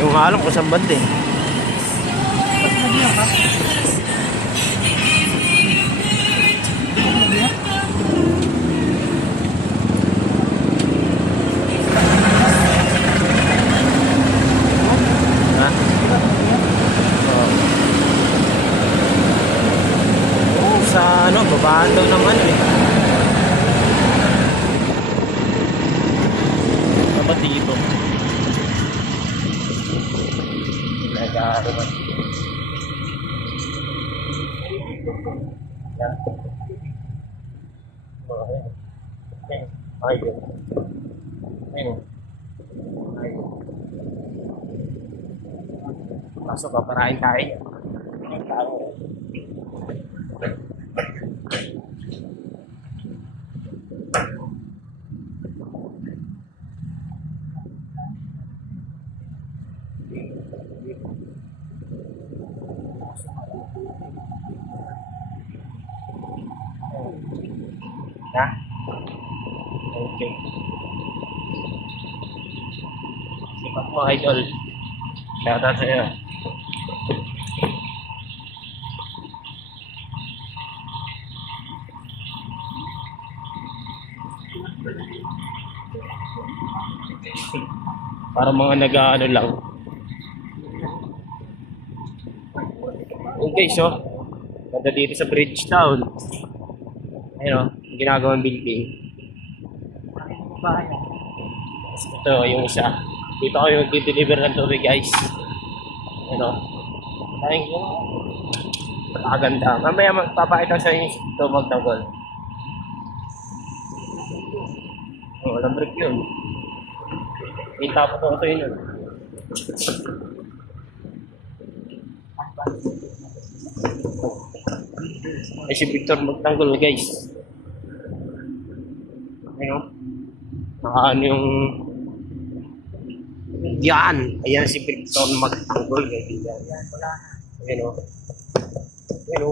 Yung alam ko sa banda eh. Ha? Oh, sa ano, babaan daw ng ano eh. Dapat dito. Nag-aaral ba? Yan. Oh, ayan. Ayan. Ayun. Ayun. Ayun. Pasok ka, parahin tayo. Ha? Okay. Sipat mo, idol. Shoutout sa'yo. Para mga nag-ano lang. Okay, so ganda dito sa Bridgetown. Ayun o, ginagawang building. Ito yung isa. Dito kayo mag-deliver ng tubig, guys. Ayun o. Thank you. Napakaganda. Mamaya magpapakita sa inyo ito magtanggol. Oh, walang brick yun. Kita po ito yun. Ay si Victor magtanggol, guys. Ayun. Nakaano yung... Yan! Ayan si Victor magtanggol, guys. Ayan o. Ayan o.